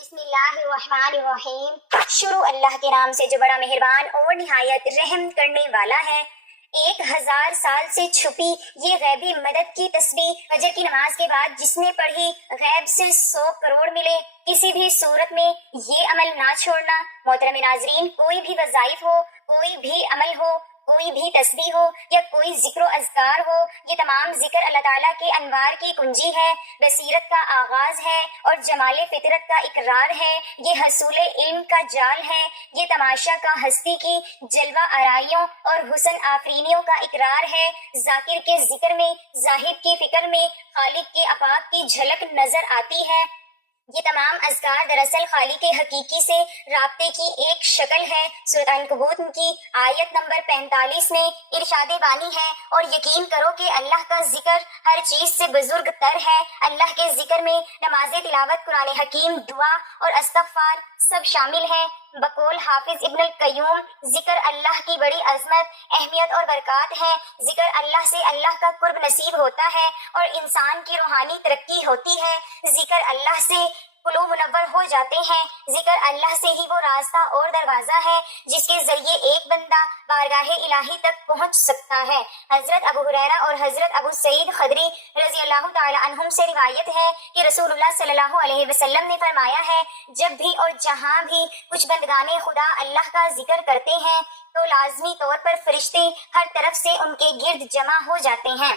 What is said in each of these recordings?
بسم اللہ الرحمن الرحیم۔ شروع اللہ کے نام سے جو بڑا مہربان اور نہایت رحم کرنے والا ہے۔ 1000 سال سے چھپی یہ غیبی مدد کی تسبیح فجر کی نماز کے بعد جس نے پڑھی غیب سے 100 کروڑ ملے۔ کسی بھی صورت میں یہ عمل نہ چھوڑنا۔ محترم ناظرین، کوئی بھی وظائف ہو، کوئی بھی عمل ہو، کوئی بھی تسبیح ہو یا کوئی ذکر و اذکار ہو، یہ تمام ذکر اللہ تعالیٰ کے انوار کی کنجی ہے، بصیرت کا آغاز ہے اور جمال فطرت کا اقرار ہے۔ یہ حصول علم کا جال ہے، یہ تماشا کا ہستی کی جلوہ آرائیوں اور حسن آفرینیوں کا اقرار ہے۔ ذاکر کے ذکر میں، زاہد کی فکر میں خالق کے آفاق کی جھلک نظر آتی ہے۔ یہ تمام اذکار دراصل خالق حقیقی سے رابطے کی ایک شکل ہے۔ سورۃ عنکبوت کی آیت نمبر 45 میں ارشاد بانی ہے، اور یقین کرو کہ اللہ کا ذکر ہر چیز سے بزرگ تر ہے۔ اللہ کے ذکر میں نماز تلاوت، قرآن حکیم، دعا اور استغفار سب شامل ہیں۔ بقول حافظ ابن القیوم، ذکر اللہ کی بڑی عظمت، اہمیت اور برکات ہے۔ ذکر اللہ سے اللہ کا قرب نصیب ہوتا ہے اور انسان کی روحانی ترقی ہوتی ہے۔ ذکر اللہ سے قلوب منور ہو جاتے ہیں۔ ذکر اللہ سے ہی وہ راستہ اور دروازہ ہے جس کے ذریعے ایک بندہ بارگاہ الہی تک پہنچ سکتا ہے۔ حضرت ابو ہریرہ اور حضرت ابو سعید خدری رضی اللہ تعالی عنہم سے روایت ہے کہ رسول اللہ صلی اللہ علیہ وسلم نے فرمایا ہے، جب بھی اور جہاں بھی کچھ بندگان خدا اللہ کا ذکر کرتے ہیں تو لازمی طور پر فرشتے ہر طرف سے ان کے گرد جمع ہو جاتے ہیں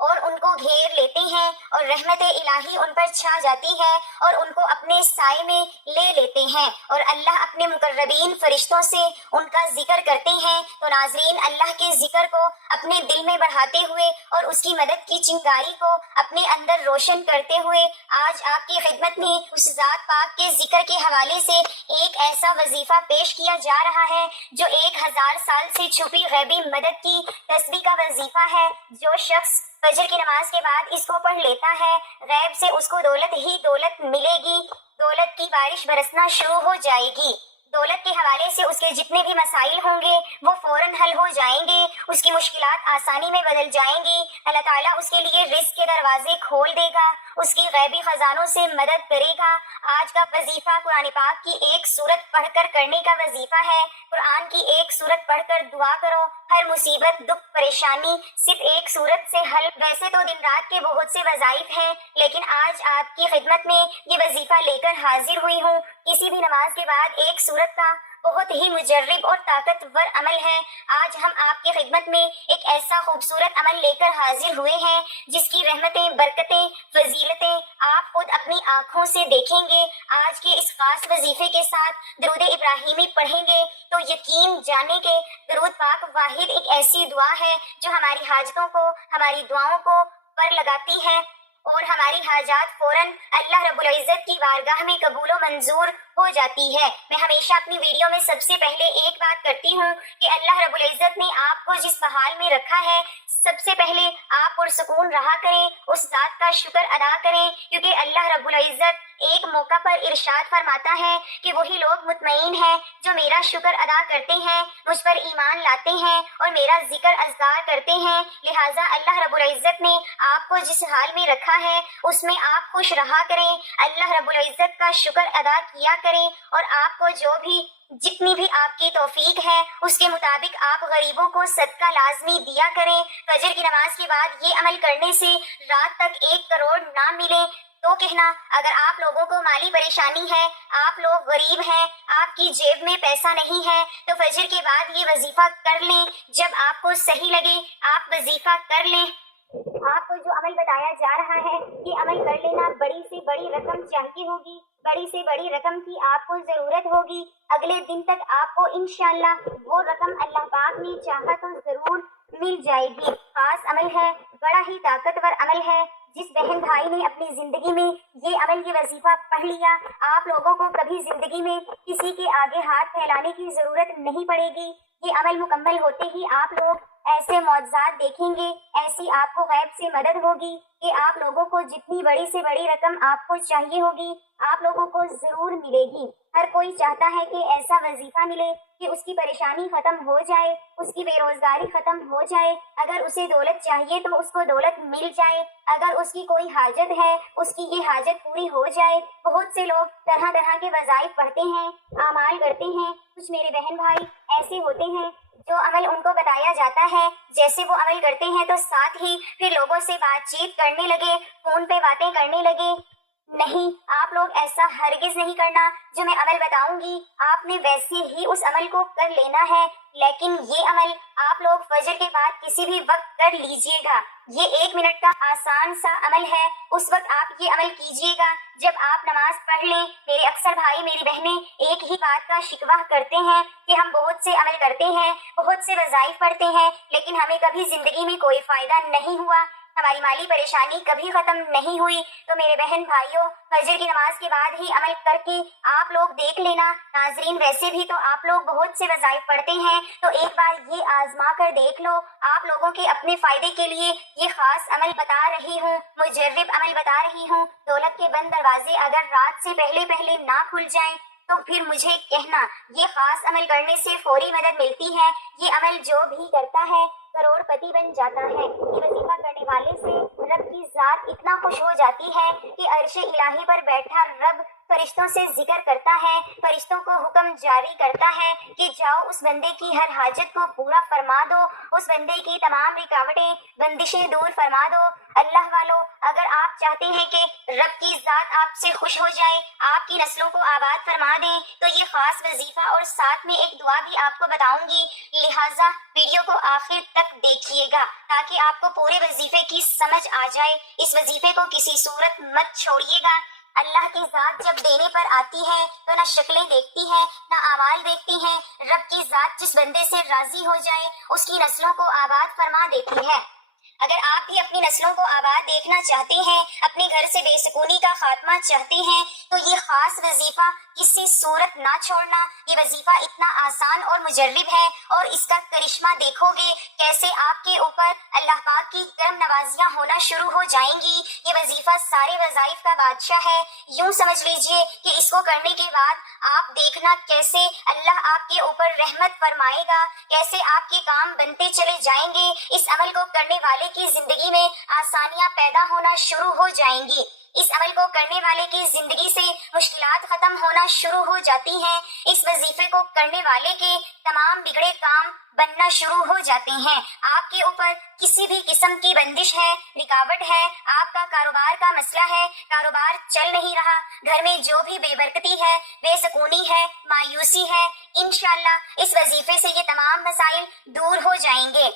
اور ان کو گھیر لیتے ہیں، اور رحمت الہی ان پر چھا جاتی ہے اور ان کو اپنے سائے میں لے لیتے ہیں، اور اللہ اپنے مقربین فرشتوں سے ان کا ذکر کرتے ہیں۔ تو ناظرین، اللہ کے ذکر کو اپنے دل میں بڑھاتے ہوئے اور اس کی مدد کی چنگاری کو اپنے اندر روشن کرتے ہوئے آج آپ کی خدمت میں اس ذات پاک کے ذکر کے حوالے سے ایک ایسا وظیفہ پیش کیا جا رہا ہے جو 1000 سال سے چھپی غیبی مدد کی تسبیح کا وظیفہ ہے۔ جو شخص فجر کی نماز کے بعد اس کو پڑھ لیتا ہے، غیب سے اس کو دولت ہی دولت ملے گی، دولت کی بارش برسنا شروع ہو جائے گی۔ دولت کے حوالے سے اس کے جتنے بھی مسائل ہوں گے وہ فوراً حل ہو جائیں گے، اس کی مشکلات آسانی میں بدل جائیں گی۔ اللہ تعالیٰ اس کے لیے رزق کے دروازے کھول دے گا، اس کی غیبی خزانوں سے مدد کرے گا۔ آج کا وظیفہ قرآن پاک کی ایک سورت پڑھ کر کرنے کا وظیفہ ہے۔ قرآن کی ایک سورت پڑھ کر دعا کرو، ہر مصیبت، دکھ، پریشانی صرف ایک سورت سے حل۔ ویسے تو دن رات کے بہت سے وظائف ہیں، لیکن آج آپ کی خدمت میں یہ وظیفہ لے کر حاضر ہوئی ہوں۔ کسی بھی نماز کے بعد ایک سورت کا بہت ہی مجرب اور طاقتور عمل ہے۔ آج ہم آپ کی خدمت میں ایک ایسا خوبصورت عمل لے کر حاضر ہوئے ہیں جس کی رحمتیں، برکتیں، فضیلتیں آپ خود اپنی آنکھوں سے دیکھیں گے۔ آج کے اس خاص وظیفے کے ساتھ درود ابراہیمی پڑھیں گے تو یقین جانیں کہ درود پاک واحد ایک ایسی دعا ہے جو ہماری حاجتوں کو، ہماری دعاؤں کو پر لگاتی ہے اور ہماری حاجات فوراً اللہ رب العزت کی بارگاہ میں قبول و منظور ہو جاتی ہے۔ میں ہمیشہ اپنی ویڈیو میں سب سے پہلے ایک بات کرتی ہوں کہ اللہ رب العزت نے آپ کو جس حال میں رکھا ہے، سب سے پہلے آپ پرسکون رہا کریں، اس ذات کا شکر ادا کریں، کیونکہ اللہ رب العزت ایک موقع پر ارشاد فرماتا ہے کہ وہی لوگ مطمئن ہیں جو میرا شکر ادا کرتے ہیں، مجھ پر ایمان لاتے ہیں اور میرا ذکر اذکار کرتے ہیں۔ لہٰذا اللہ رب العزت نے آپ کو جس حال میں رکھا ہے اس میں آپ خوش رہا کریں، اللہ رب العزت کا شکر ادا کیا کریں، اور آپ کو جو بھی جتنی بھی آپ کی توفیق ہے اس کے مطابق آپ غریبوں کو صدقہ لازمی دیا کریں۔ فجر کی نماز کے بعد یہ عمل کرنے سے رات تک 1 کروڑ نہ ملے تو کہنا، اگر آپ لوگوں کو مالی پریشانی ہے، آپ لوگ غریب ہیں، آپ کی جیب میں پیسہ نہیں ہے، تو فجر کے بعد یہ وظیفہ کر لیں۔ جب آپ کو صحیح لگے آپ وظیفہ کر لیں۔ آپ کو جو عمل بتایا جا رہا ہے یہ عمل کر لینا، بڑی سے بڑی رقم چاہیے ہوگی، بڑی سے بڑی رقم کی آپ کو ضرورت ہوگی۔ اگلے دن تک آپ کو انشاءاللہ وہ رقم اللہ پاک نے چاہا تو ضرور مل جائے گی۔ خاص عمل ہے، بڑا ہی طاقتور عمل ہے۔ جس بہن بھائی نے اپنی زندگی میں یہ عمل، یہ وظیفہ پڑھ لیا، آپ لوگوں کو کبھی زندگی میں کسی کے آگے ہاتھ پھیلانے کی ضرورت نہیں پڑے گی۔ یہ عمل مکمل ہوتے ہی آپ لوگ ایسے معجزات دیکھیں گے، ایسی آپ کو غیب سے مدد ہوگی کہ آپ لوگوں کو جتنی بڑی سے بڑی رقم آپ کو چاہیے ہوگی آپ لوگوں کو ضرور ملے گی۔ ہر کوئی چاہتا ہے کہ ایسا وظیفہ ملے کہ اس کی پریشانی ختم ہو جائے، اس کی بے روزگاری ختم ہو جائے، اگر اسے دولت چاہیے تو اس کو دولت مل جائے، اگر اس کی کوئی حاجت ہے اس کی یہ حاجت پوری ہو جائے۔ بہت سے لوگ طرح طرح کے وظائف پڑھتے ہیں، اعمال کرتے ہیں، کچھ میرے بہن بھائی ایسے ہوتے ہیں جو عمل ان کو بتایا جاتا ہے جیسے وہ عمل کرتے ہیں تو ساتھ ہی پھر لوگوں سے بات چیت کرنے لگے، فون پہ باتیں کرنے لگے۔ نہیں، آپ لوگ ایسا ہرگز نہیں کرنا، جو میں عمل بتاؤں گی آپ نے ویسے ہی اس عمل کو کر لینا ہے، لیکن یہ عمل آپ لوگ فجر کے بعد کسی بھی وقت کر لیجئے گا۔ یہ 1 منٹ کا آسان سا عمل ہے، اس وقت آپ یہ عمل کیجئے گا جب آپ نماز پڑھ لیں۔ میرے اکثر بھائی میری بہنیں ایک ہی بات کا شکوہ کرتے ہیں کہ ہم بہت سے عمل کرتے ہیں، بہت سے وظائف پڑھتے ہیں، لیکن ہمیں کبھی زندگی میں کوئی فائدہ نہیں ہوا، ہماری مالی پریشانی کبھی ختم نہیں ہوئی۔ تو میرے بہن بھائیوں، فجر کی نماز کے بعد ہی عمل کر کے آپ لوگ دیکھ لینا۔ ناظرین، ویسے بھی تو آپ لوگ بہت سے وظائف پڑھتے ہیں، تو ایک بار یہ آزما کر دیکھ لو۔ آپ لوگوں کے اپنے فائدے کے لیے یہ خاص عمل بتا رہی ہوں، مجرب عمل بتا رہی ہوں۔ دولت کے بند دروازے اگر رات سے پہلے پہلے نہ کھل جائیں تو پھر مجھے کہنا، یہ خاص عمل کرنے سے فوری مدد ملتی ہے۔ یہ عمل جو بھی کرتا ہے کروڑ پتی بن جاتا ہے۔ یہ وظیفہ کرنے والے سے رب کی ذات اتنا خوش ہو جاتی ہے کہ عرش الہی پر بیٹھا رب فرشتوں سے ذکر کرتا ہے، فرشتوں کو حکم جاری کرتا ہے کہ جاؤ اس بندے کی ہر حاجت کو پورا فرما دو، اس بندے کی تمام رکاوٹیں بندشیں دور فرما دو۔ اللہ والو، اگر آپ چاہتے ہیں کہ رب کی ذات آپ سے خوش ہو جائے، آپ کی نسلوں کو آباد فرما دیں، تو یہ خاص وظیفہ اور ساتھ میں ایک دعا بھی آپ کو بتاؤں گی، لہٰذا ویڈیو کو آخر تک دیکھیے گا تاکہ آپ کو پورے وظیفے کی سمجھ آ جائے۔ اس وظیفے کو کسی صورت مت چھوڑیے گا۔ اللہ کی ذات جب دینے پر آتی ہے تو نہ شکلیں دیکھتی ہے نہ اعمال دیکھتی ہے۔ رب کی ذات جس بندے سے راضی ہو جائے اس کی نسلوں کو آباد فرما دیتی ہے۔ اگر آپ بھی اپنی نسلوں کو آباد دیکھنا چاہتے ہیں، اپنے گھر سے بے سکونی کا خاتمہ چاہتے ہیں، تو یہ خاص وظیفہ کسی صورت نہ چھوڑنا۔ یہ وظیفہ اتنا آسان اور مجرب ہے، اور اس کا کرشمہ دیکھو گے کیسے آپ کے اوپر اللہ پاک کی کرم نوازیاں ہونا شروع ہو جائیں گی۔ یہ وظیفہ سارے وظائف کا بادشاہ ہے۔ یوں سمجھ لیجئے کہ اس کو کرنے کے بعد آپ دیکھنا کیسے اللہ آپ کے اوپر رحمت فرمائے گا، کیسے آپ کے کام بنتے چلے جائیں گے۔ اس عمل کو کرنے والے کی زندگی میں آسانیاں پیدا ہونا شروع ہو جائیں گی۔ اس عمل کو کرنے والے کی زندگی سے مشکلات ختم ہونا شروع ہو جاتی ہیں۔ اس وظیفے کو کرنے والے کے تمام بگڑے کام بننا شروع ہو جاتے ہیں۔ آپ کے اوپر کسی بھی قسم کی بندش ہے، رکاوٹ ہے، آپ کا کاروبار کا مسئلہ ہے، کاروبار چل نہیں رہا، گھر میں جو بھی بے برکتی ہے، بے سکونی ہے، مایوسی ہے، انشاءاللہ اس وظیفے سے یہ تمام مسائل دور ہو جائیں گے۔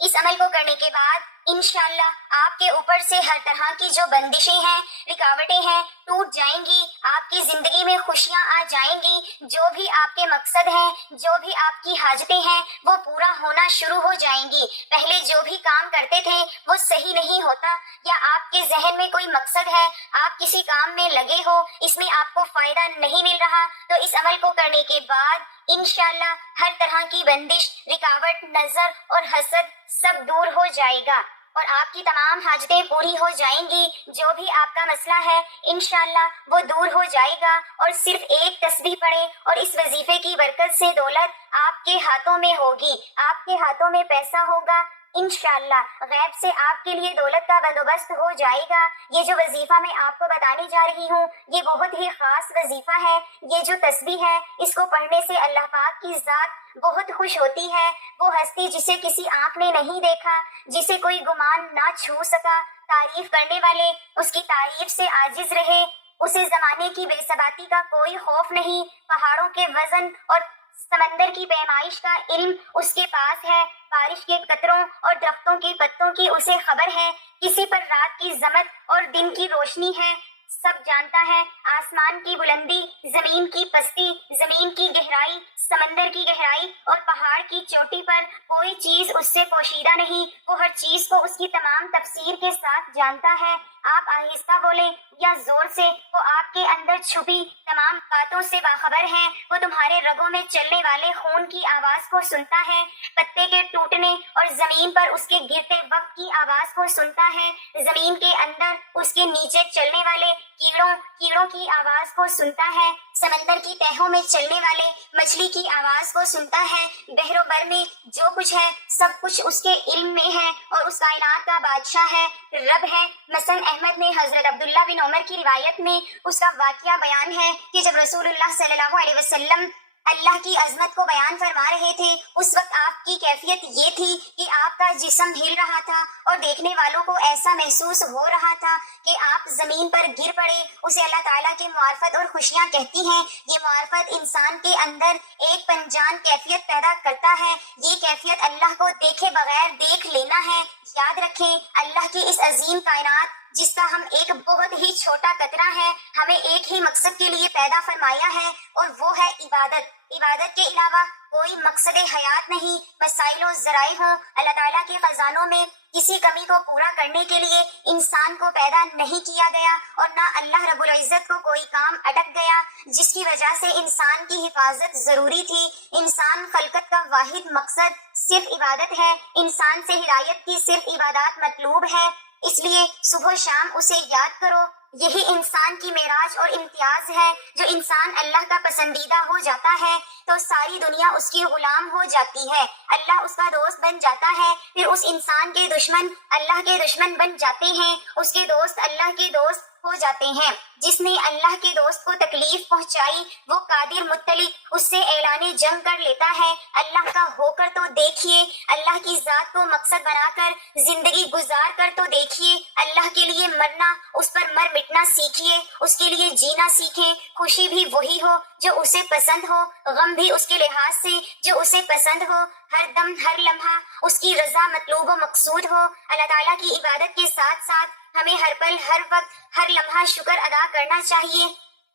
اس عمل کو کرنے کے بعد انشاءاللہ آپ کے اوپر سے ہر طرح کی جو بندشیں ہیں، رکاوٹیں ہیں، ٹوٹ جائیں گی۔ آپ کی زندگی میں خوشیاں آ جائیں گی۔ جو بھی آپ کے مقصد ہیں، جو بھی آپ کی حاجتیں ہیں، وہ پورا ہونا شروع ہو جائیں گی۔ پہلے جو بھی کام کرتے تھے وہ صحیح نہیں ہوتا، یا آپ کے ذہن میں کوئی مقصد ہے، آپ کسی کام میں لگے ہو، اس میں آپ کو فائدہ نہیں مل رہا، تو اس عمل کو کرنے کے بعد انشاءاللہ ہر طرح کی بندش، رکاوٹ، نظر اور حسد سب دور ہو جائے گا، اور آپ کی تمام حاجتیں پوری ہو جائیں گی۔ جو بھی آپ کا مسئلہ ہے انشاءاللہ وہ دور ہو جائے گا۔ اور صرف ایک تسبیح پڑھیں اور اس وظیفے کی برکت سے دولت آپ کے ہاتھوں میں ہوگی، آپ کے ہاتھوں میں پیسہ ہوگا، انشاءاللہ غیب سے آپ کے لیے دولت کا بندوبست ہو جائے گا۔ یہ جو وظیفہ میں آپ کو بتانے جا رہی ہوں یہ بہت ہی خاص وظیفہ ہے۔ یہ جو تسبیح ہے اس کو پڑھنے سے اللہ پاک کی ذات بہت خوش ہوتی ہے۔ وہ ہستی جسے کسی آنکھ نے نہیں دیکھا، جسے کوئی گمان نہ چھو سکا، تعریف کرنے والے اس کی تعریف سے عاجز رہے، اسے زمانے کی بے ثباتی کا کوئی خوف نہیں، پہاڑوں کے وزن اور سمندر کی پیمائش کا علم اس کے پاس ہے، بارش کے قطروں اور درختوں کے پتوں کی اسے خبر ہے، کسی پر رات کی ظلمت اور دن کی روشنی ہے، سب جانتا ہے۔ آسمان کی بلندی، زمین کی پستی، زمین کی گہرائی، سمندر کی گہرائی اور پہاڑ کی چوٹی پر کوئی چیز اس سے پوشیدہ نہیں، وہ ہر چیز کو اس کی تمام تفسیر کے ساتھ جانتا ہے۔ آپ آہستہ بولیں یا زور سے، وہ آپ کے اندر چھپی تمام باتوں سے باخبر ہے۔ وہ تمہارے رگوں میں چلنے والے خون کی آواز کو سنتا ہے، پتے کے ٹوٹنے اور زمین پر اس کے گرتے وقت کی آواز کو سنتا ہے، زمین کے اندر اس کے نیچے چلنے والے کیڑوں کی آواز کو سنتا ہے، سمندر کی تہوں میں چلنے والے مچھلی کی آواز کو سنتا ہے۔ بحر و بر میں جو کچھ ہے سب کچھ اس کے علم میں ہے اور اس کائنات کا بادشاہ ہے، رب ہے۔ مثلاً احمد نے حضرت عبداللہ بن عمر کی روایت میں اس کا واقعہ بیان ہے کہ جب رسول اللہ صلی اللہ علیہ وسلم اللہ کی عظمت کو بیان فرما رہے تھے، اس وقت آپ کی کیفیت یہ تھی کہ آپ کا جسم ہل رہا تھا اور دیکھنے والوں کو ایسا محسوس ہو رہا تھا کہ آپ زمین پر گر پڑے۔ اسے اللہ تعالیٰ کی معرفت اور خوشیاں کہتی ہیں۔ یہ معرفت انسان کے اندر ایک پنجان کیفیت پیدا کرتا ہے۔ یہ کیفیت اللہ کو دیکھے بغیر دیکھ لینا ہے۔ یاد رکھیں، اللہ کی اس عظیم کائنات جس کا ہم ایک بہت ہی چھوٹا قطرہ ہے، ہمیں ایک ہی مقصد کے لیے پیدا فرمایا ہے اور وہ ہے عبادت۔ عبادت کے علاوہ کوئی مقصد حیات نہیں۔ وسائل و ذرائع ہوں، اللہ تعالیٰ کے خزانوں میں کسی کمی کو پورا کرنے کے لیے انسان کو پیدا نہیں کیا گیا، اور نہ اللہ رب العزت کو کوئی کام اٹک گیا جس کی وجہ سے انسان کی حفاظت ضروری تھی۔ انسان خلقت کا واحد مقصد صرف عبادت ہے۔ انسان سے ہدایت کی صرف عبادات مطلوب ہے، اس لیے صبح و شام اسے یاد کرو۔ یہی انسان کی معراج اور امتیاز ہے۔ جو انسان اللہ کا پسندیدہ ہو جاتا ہے تو ساری دنیا اس کی غلام ہو جاتی ہے، اللہ اس کا دوست بن جاتا ہے۔ پھر اس انسان کے دشمن اللہ کے دشمن بن جاتے ہیں، اس کے دوست اللہ کے دوست ہو جاتے ہیں۔ جس نے اللہ کے دوست کو تکلیف پہنچائی وہ قادر مطلق اس سے اعلان جنگ کر لیتا ہے۔ اللہ کا ہو کر تو دیکھیے، اللہ کی ذات کو مقصد بنا کر زندگی گزار کر تو دیکھیے، اللہ کے لیے مرنا، اس پر مر مٹنا سیکھیے، اس کے لیے جینا سیکھیں۔ خوشی بھی وہی ہو جو اسے پسند ہو، غم بھی اس کے لحاظ سے جو اسے پسند ہو، ہر دم ہر لمحہ اس کی رضا مطلوب و مقصود ہو۔ اللہ تعالیٰ کی عبادت کے ساتھ ساتھ ہمیں ہر پل ہر وقت ہر لمحہ شکر ادا کرنا چاہیے۔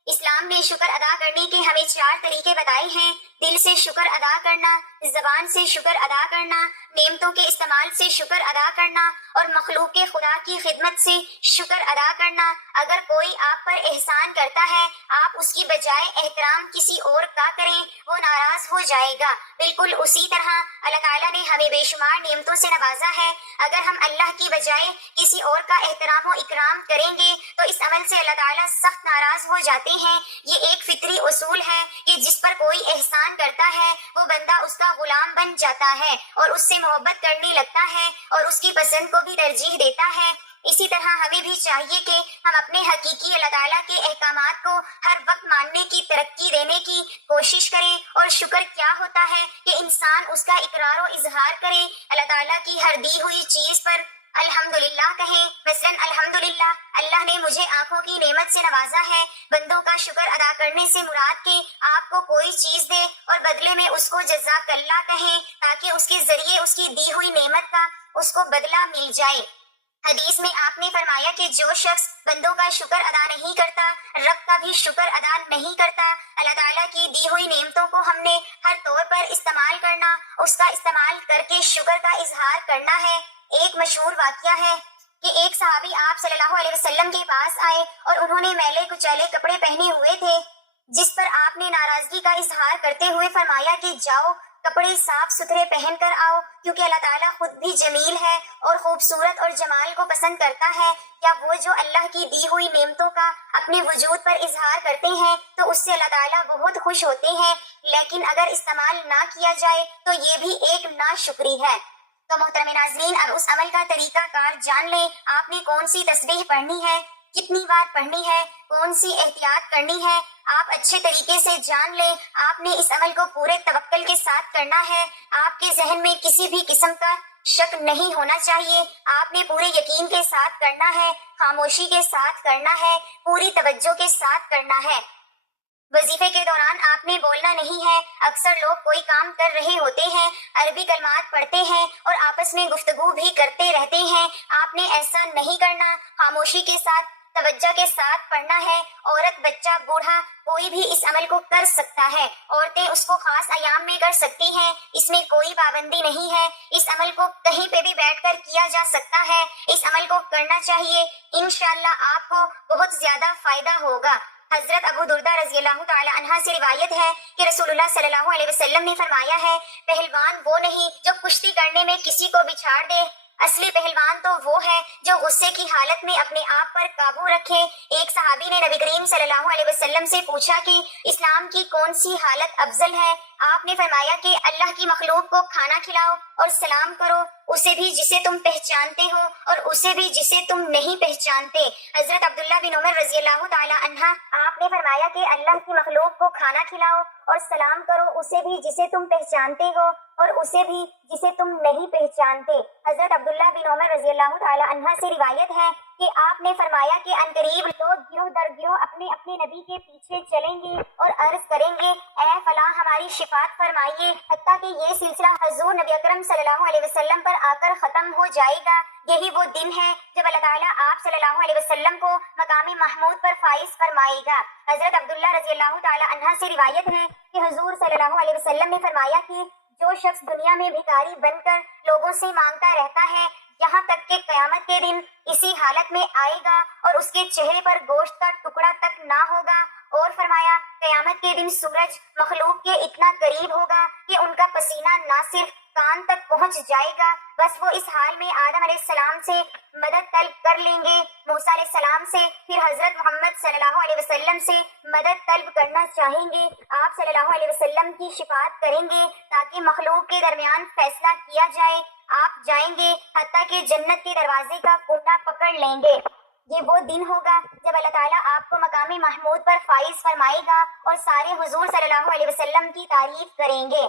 اسلام نے شکر ادا کرنے کے ہمیں 4 طریقے بتائے ہیں: دل سے شکر ادا کرنا، زبان سے شکر ادا کرنا، نعمتوں کے استعمال سے شکر ادا کرنا اور مخلوق خدا کی خدمت سے شکر ادا کرنا۔ اگر کوئی آپ پر احسان کرتا ہے، آپ اس کی بجائے احترام کسی اور کا کریں، وہ ناراض ہو جائے گا۔ بالکل اسی طرح اللہ تعالیٰ نے ہمیں بے شمار نعمتوں سے نوازا ہے، اگر ہم اللہ کی بجائے کسی اور کا احترام و اکرام کریں گے تو اس عمل سے اللہ تعالیٰ سخت ناراض ہو جاتے ہیں۔ یہ ایک فطری اصول ہے کہ جس پر کوئی احسان کرتا ہے وہ بندہ اس کا غلام بن جاتا ہے اور اس سے محبت کرنے لگتا ہے اور اس کی پسند کو بھی ترجیح دیتا ہے۔ اسی طرح ہمیں بھی چاہیے کہ ہم اپنے حقیقی اللہ تعالیٰ کے احکامات کو ہر وقت ماننے کی ترقی دینے کی کوشش کریں۔ اور شکر کیا ہوتا ہے کہ انسان اس کا اقرار و اظہار کرے، اللہ تعالیٰ کی ہر دی ہوئی چیز پر الحمدللہ کہیں۔ مثلاً الحمدللہ، اللہ نے مجھے آنکھوں کی نعمت سے نوازا ہے۔ بندوں کا شکر ادا کرنے سے مراد کہ آپ کو کوئی چیز دے اور بدلے میں اس کو جزاک اللہ کہیں، تاکہ اس کے ذریعے اس کی دی ہوئی نعمت کا اس کو بدلہ مل جائے۔ حدیث میں آپ نے فرمایا کہ جو شخص بندوں کا شکر ادا نہیں کرتا، رب کا بھی شکر ادا نہیں کرتا۔ اللہ تعالیٰ کی دی ہوئی نعمتوں کو ہم نے ہر طور پر استعمال کرنا، اس کا استعمال کر کے شکر کا اظہار کرنا ہے۔ ایک مشہور واقعہ ہے کہ ایک صحابی آپ صلی اللہ علیہ وسلم کے پاس آئے اور انہوں نے میلے کچیلے کپڑے پہنے ہوئے تھے، جس پر آپ نے ناراضگی کا اظہار کرتے ہوئے فرمایا کہ جاؤ کپڑے صاف ستھرے پہن کر آؤ، کیونکہ اللہ تعالیٰ خود بھی جمیل ہے اور خوبصورت اور جمال کو پسند کرتا ہے۔ کیا وہ جو اللہ کی دی ہوئی نعمتوں کا اپنے وجود پر اظہار کرتے ہیں تو اس سے اللہ تعالیٰ بہت خوش ہوتے ہیں، لیکن اگر استعمال نہ کیا جائے تو یہ بھی ایک ناشکری ہے۔ تو محترم ناظرین، اب اس عمل کا طریقہ کار جان لیں۔ آپ نے کون سی تسبیح پڑھنی ہے، کتنی بار پڑھنی ہے، کون سی احتیاط کرنی ہے، آپ اچھے طریقے سے جان لیں۔ آپ نے اس عمل کو پورے توکل کے ساتھ کرنا ہے۔ آپ کے ذہن میں کسی بھی قسم کا شک نہیں ہونا چاہیے۔ آپ نے پورے یقین کے ساتھ کرنا ہے، خاموشی کے ساتھ کرنا ہے، پوری توجہ کے ساتھ کرنا ہے۔ وظیفے کے دوران آپ نے بولنا نہیں ہے۔ اکثر لوگ کوئی کام کر رہے ہوتے ہیں، عربی کلمات پڑھتے ہیں اور آپس میں گفتگو بھی کرتے رہتے ہیں۔ آپ نے ایسا نہیں کرنا۔ خاموشی کے ساتھ توجہ کے ساتھ پڑھنا ہے۔ عورت، بچہ، بوڑھا کوئی بھی اس عمل کو کر سکتا ہے۔ عورتیں اس کو خاص ایام میں کر سکتی ہیں، اس میں کوئی پابندی نہیں ہے۔ اس عمل کو کہیں پہ بھی بیٹھ کر کیا جا سکتا ہے۔ اس عمل کو کرنا چاہیے، انشاءاللہ آپ کو بہت زیادہ فائدہ ہوگا۔ حضرت ابو دردہ رضی اللہ تعالی عنہ سے روایت ہے کہ رسول اللہ صلی اللہ علیہ وسلم نے فرمایا ہے، پہلوان وہ نہیں جو کشتی کرنے میں کسی کو بچھاڑ دے، اصلی پہلوان تو وہ ہے جو غصے کی حالت میں اپنے آپ پر قابو رکھے۔ ایک صحابی نے نبی کریم صلی اللہ علیہ وسلم سے پوچھا کہ اسلام کی کون سی حالت افضل ہے؟ آپ نے فرمایا کہ اللہ کی مخلوق کو کھانا کھلاؤ اور سلام کرو، اسے بھی جسے تم پہچانتے ہو اور اسے بھی جسے تم نہیں پہچانتے۔ حضرت عبداللہ بن عمر رضی اللہ تعالی عنہ، آپ نے فرمایا کہ اللہ کی مخلوق کو کھانا کھلاؤ اور سلام کرو، اسے بھی جسے تم پہچانتے ہو اور اسے بھی جسے تم نہیں پہچانتے۔ حضرت عبداللہ بن عمر رضی اللہ تعالی عنہ سے روایت ہے کہ آپ نے فرمایا کہ عنقریب لوگ گروہ در گروہ اپنے اپنے نبی کے پیچھے چلیں گے اور عرض کریں گے، اے فلاں ہماری شفاعت فرمائیے، حتیٰ کہ یہ سلسلہ حضور نبی اکرم صلی اللہ علیہ وسلم پر آ کر ختم ہو جائے گا۔ یہی وہ دن ہے جب اللہ تعالیٰ آپ صلی اللہ علیہ وسلم کو مقام محمود پر فائز فرمائے گا۔ حضرت عبداللہ رضی اللہ تعالی عنہ سے روایت ہے کہ حضور صلی اللہ علیہ وسلم نے فرمایا کہ جو شخص دنیا میں بھکاری بن کر لوگوں سے مانگتا رہتا ہے، یہاں تک کہ قیامت کے دن اسی حالت میں آئے گا اور اس کے چہرے پر گوشت کا ٹکڑا تک نہ ہوگا۔ اور فرمایا قیامت کے دن سورج مخلوق کے اتنا قریب ہوگا کہ ان کا پسینہ نہ صرف کان تک پہنچ جائے گا، بس وہ اس حال میں آدم علیہ السلام سے مدد طلب کر لیں گے، موسیٰ علیہ السلام سے، پھر حضرت محمد صلی اللہ علیہ وسلم سے مدد طلب کرنا چاہیں گے، آپ صلی اللہ علیہ وسلم کی شفاعت کریں گے تاکہ مخلوق کے درمیان فیصلہ کیا جائے۔ آپ جائیں گے حتیٰ کہ جنت کے دروازے کا کنڈا پکڑ لیں گے۔ یہ وہ دن ہوگا جب اللہ تعالیٰ آپ کو مقام محمود پر فائز فرمائے گا اور سارے حضور صلی اللہ علیہ وسلم کی تعریف کریں گے۔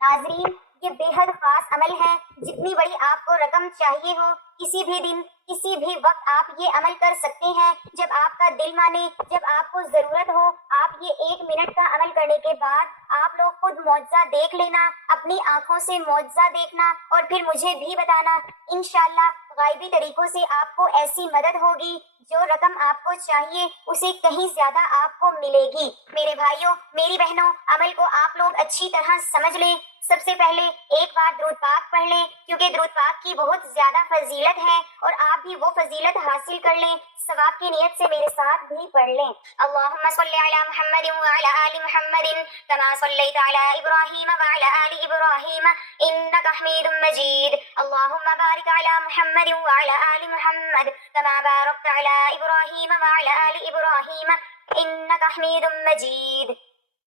ناظرین، یہ بے حد خاص عمل ہے، جتنی بڑی آپ کو رقم چاہیے ہو، کسی بھی دن کسی بھی وقت آپ یہ عمل کر سکتے ہیں، جب آپ کا دل مانے، جب آپ کو ضرورت ہو۔ آپ یہ 1 منٹ کا عمل کرنے کے بعد آپ لوگ خود معجزہ دیکھ لینا، اپنی آنکھوں سے معجزہ دیکھنا اور پھر مجھے بھی بتانا۔ انشاءاللہ غائبی طریقوں سے آپ کو ایسی مدد ہوگی، جو رقم آپ کو چاہیے اسے کہیں زیادہ آپ کو ملے گی۔ میرے بھائیوں، میری بہنوں، عمل کو آپ لوگ اچھی طرح سمجھ لیں۔ سب سے پہلے ایک بار درود پاک پڑھ لیں، کیونکہ درود پاک کی بہت زیادہ فضیلت ہے اور آپ بھی وہ فضیلت حاصل کر لیں۔ ثواب کی نیت سے میرے ساتھ بھی پڑھ لیں۔ اللہم صلی علی محمد وعلی آل محمد کما صلیت علی ابراہیم وعلی آل ابراہیم انک حمید مجید۔ اللہم بارک علی محمد وعلی آل محمد کما بارکت علی ابراہیم وعلی آل ابراہیم انک حمید مجید۔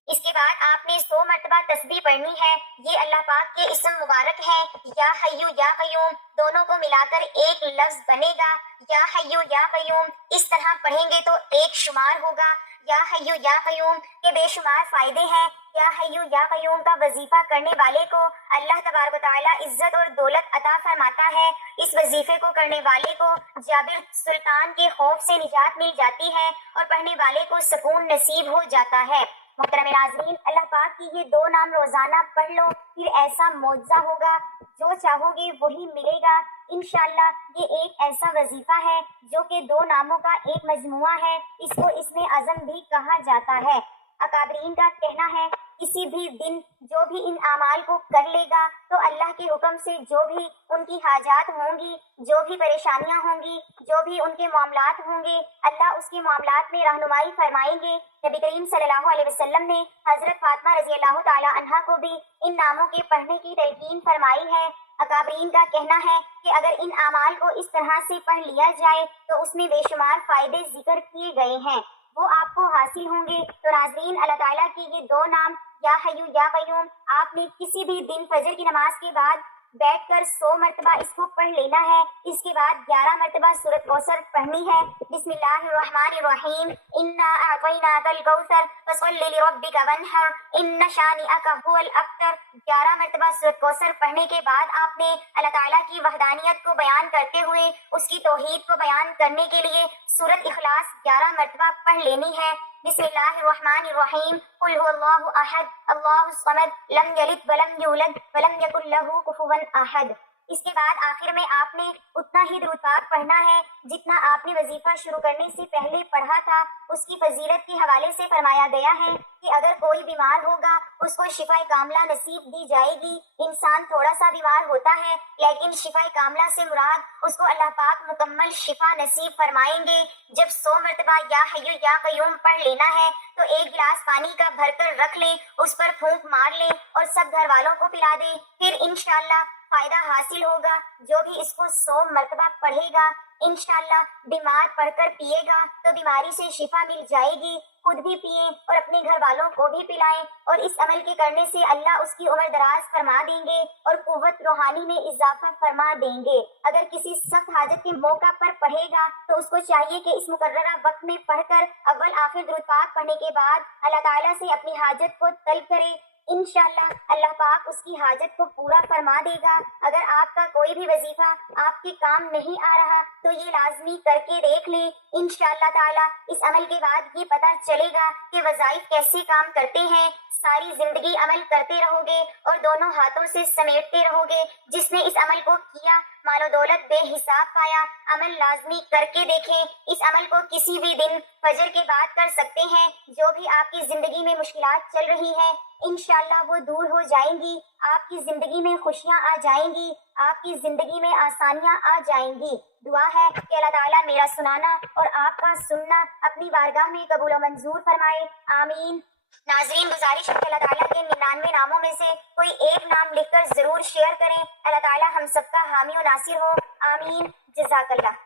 اس کے بعد آپ نے 100 مرتبہ تسبیح پڑھنی ہے۔ یہ اللہ پاک کے اسم مبارک ہے، یا حیو یا قیوم، دونوں کو ملا کر ایک لفظ بنے گا، یا حیو یا قیوم۔ اس طرح پڑھیں گے تو ایک شمار ہوگا، یا حیو یا قیوم کے بے شمار فائدے ہیں۔ یا حیو یا قیوم کا وظیفہ کرنے والے کو اللہ تبارک و تعالیٰ عزت اور دولت عطا فرماتا ہے۔ اس وظیفے کو کرنے والے کو جابر سلطان کے خوف سے نجات مل جاتی ہے اور پڑھنے والے کو سکون نصیب ہو جاتا ہے۔ محترم ناظرین، اللہ پاک کی یہ 2 نام روزانہ پڑھ لو، پھر ایسا معجزہ ہوگا، جو چاہو گے وہی ملے گا۔ انشاءاللہ یہ ایک ایسا وظیفہ ہے جو کہ 2 ناموں کا ایک مجموعہ ہے، اس کو اسم اعظم بھی کہا جاتا ہے۔ اکابرین کا کہنا ہے، کسی بھی دن جو بھی ان اعمال کو کر لے گا تو اللہ کے حکم سے جو بھی ان کی حاجات ہوں گی، جو بھی پریشانیاں ہوں گی، جو بھی ان کے معاملات ہوں گے، اللہ اس کے معاملات میں رہنمائی فرمائیں گے۔ نبی کریم صلی اللہ علیہ وسلم نے حضرت فاطمہ رضی اللہ تعالی عنہا کو بھی ان ناموں کے پڑھنے کی تلقین فرمائی ہے۔ اکابرین کا کہنا ہے کہ اگر ان اعمال کو اس طرح سے پڑھ لیا جائے تو اس میں بے شمار فائدے ذکر کیے گئے ہیں، وہ آپ کو حاصل ہوں گے۔ تو ناظرین، اللہ تعالیٰ کے یہ 2 نام یا حیو یا قیوم آپ نے کسی بھی دن فجر کی نماز کے بعد بیٹھ کر 100 مرتبہ اس کو پڑھ لینا ہے۔ اس کے بعد 11 مرتبہ سورۃ کوثر پڑھنی ہے۔ بسم اللہ الرحمن الرحیم، انا اعطیناک الکوثر فصل لربک وانحر ان شانئک هو الابتر۔ 11 مرتبہ سورۃ کوثر پڑھنے کے بعد آپ نے اللہ تعالیٰ کی وحدانیت کو بیان کرتے ہوئے اس کی توحید کو بیان کرنے کے لیے سورۃ اخلاص 11 مرتبہ پڑھ لینی ہے۔ بسم اللہ الرحمن الرحیم، قل هو اللہ احد اللہ الصمد لم یلد ولم یولد ولم یکن لہ کفوا احد۔ اس کے بعد آخر میں آپ نے اتنا ہی درود پاک پڑھنا ہے جتنا آپ نے وظیفہ شروع کرنے سے پہلے پڑھا تھا۔ اس کی فضیلت کے حوالے سے فرمایا گیا ہے کہ اگر کوئی بیمار ہوگا اس کو شفا کاملہ نصیب دی جائے گی۔ انسان تھوڑا سا بیمار ہوتا ہے لیکن شفا کاملہ سے مراد اس کو اللہ پاک مکمل شفا نصیب فرمائیں گے۔ جب 100 مرتبہ یا حی یا قیوم پڑھ لینا ہے تو ایک گلاس پانی کا بھر کر رکھ لیں، اس پر پھونک مار لیں اور سب گھر والوں کو پلا دیں، پھر انشاءاللہ فائدہ حاصل ہوگا۔ جو بھی اس کو 100 مرتبہ پڑھے گا انشاءاللہ بیمار پڑھ کر پیے گا تو بیماری سے شفا مل جائے گی۔ خود بھی پئیں اور اپنے گھر والوں کو بھی پلائیں، اور اس عمل کے کرنے سے اللہ اس کی عمر دراز فرما دیں گے اور قوت روحانی میں اضافہ فرما دیں گے۔ اگر کسی سخت حاجت کے موقع پر پڑھے گا تو اس کو چاہیے کہ اس مقررہ وقت میں پڑھ کر اول آخر درود پاک پڑھنے کے بعد اللہ تعالیٰ سے اپنی حاجت کو طلب کرے۔ انشاءاللہ اللہ پاک اس کی حاجت کو پورا فرما دے گا۔ اگر آپ کا کوئی بھی وظیفہ آپ کے کام نہیں آ رہا تو یہ لازمی کر کے دیکھ لیں، انشاءاللہ تعالیٰ اس عمل کے بعد یہ پتہ چلے گا کہ وظائف کیسے کام کرتے ہیں۔ ساری زندگی عمل کرتے رہو گے اور دونوں ہاتھوں سے سمیٹتے رہو گے۔ جس نے اس عمل کو کیا مال و دولت بے حساب پایا۔ عمل لازمی کر کے دیکھیں، اس عمل کو کسی بھی دن فجر کے بعد کر سکتے ہیں۔ جو بھی آپ کی زندگی میں مشکلات چل رہی ہیں انشاءاللہ وہ دور ہو جائیں گی، آپ کی زندگی میں خوشیاں آ جائیں گی، آپ کی زندگی میں آسانیاں آ جائیں گی۔ دعا ہے کہ اللہ تعالیٰ میرا سنانا اور آپ کا سننا اپنی بارگاہ میں قبول و منظور فرمائے، آمین۔ ناظرین گزارش ہے کہ اللہ تعالیٰ کے 99 ناموں میں سے کوئی ایک نام لکھ کر ضرور شیئر کریں۔ اللہ تعالیٰ ہم سب کا حامی و ناصر ہو، آمین۔ جزاک اللہ۔